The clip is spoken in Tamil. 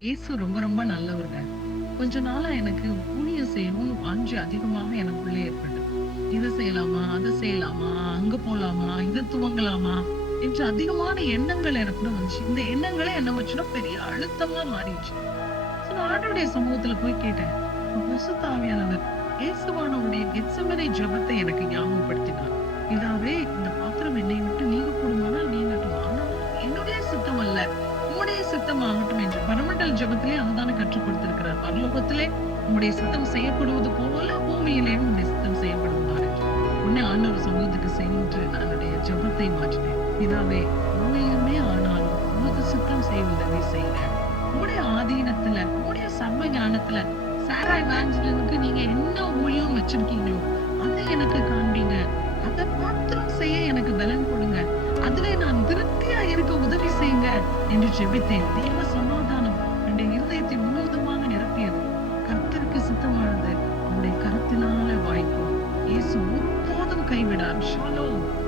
இயேசு ரொம்ப ரொம்ப நல்லவருங்க. கொஞ்ச நாளா எனக்கு ஊழியம் செய்யணும்னு வாஞ்சை அதிகமாக எனக்குள்ளே ஏற்பட்டது. இது செய்யலாமா? அது செய்யலாமா? அங்க போலாமா? இத துவங்கலாமா? என்று அதிகமான எண்ணங்கள் எனக்குள்ள வந்துச்சு. இந்த எண்ணங்களே என்ன பண்ணுச்சுன்னா பெரிய அழுத்தமா மாறிடுச்சு. நான் ஆண்டவருடைய சமூகத்துல போய் கேட்டேன். அப்ப பரிசுத்த ஆவியானவர் இயேசுவானவருடைய கெத்செமனே ஜெபத்தை எனக்கு ஞாபகப்படுத்தினார். "பிதாவே, இந்த பாத்திரம் என்னை விட்டு நீங்கக்கூடுமானால் நீங்கட்டும். ஆனாலும் என்னுடைய சித்தம் அல்ல, உம்முடைய சித்தம் ஆகட்டும்" என்று பரமண்டல ஜெபத்திலே அதுதானே கற்றுக் கொடுத்திருக்கிறார். பரலோகத்திலே உம்முடைய சித்தம் செய்யப்படுவது போல பூமியிலேயும் உம்முடைய சித்தம் செய்யப்படுவதாக என்று. உடனே ஆண்டவர் சமூகத்துக்கு சென்று நான் என்னுடைய ஜெபத்தை மாற்றினேன். "பிதாவே, ஊழியமே ஆனாலும் உமது சித்தம் செய்ய உதவி செய்யுங்க. உங்களுடைய ஆதீனத்துல, உங்களுடைய சர்வ ஞானத்துல சாரா எவாஞ்சலினுக்கு நீங்க என்ன ஊழியம் வச்சிருக்கீங்களோ அதை எனக்கு காண்பீங்க. அதை மாத்திரம் செய்ய எனக்கு பலன் கொடுங்க. அதிலே நான் திருப்தியா இருக்க உதவி செய்யுங்க" என்று ஜெபித்தேன். தேவ சமாதானம் என்னுடைய இருதயத்தை முழுவதுமாக நிரப்பியது. கர்த்தருக்கு சித்தமானது அவருடைய கரத்தினால வாய்க்கும். இயேசு ஒருபோதும் கைவிடார். ஷாலோம்.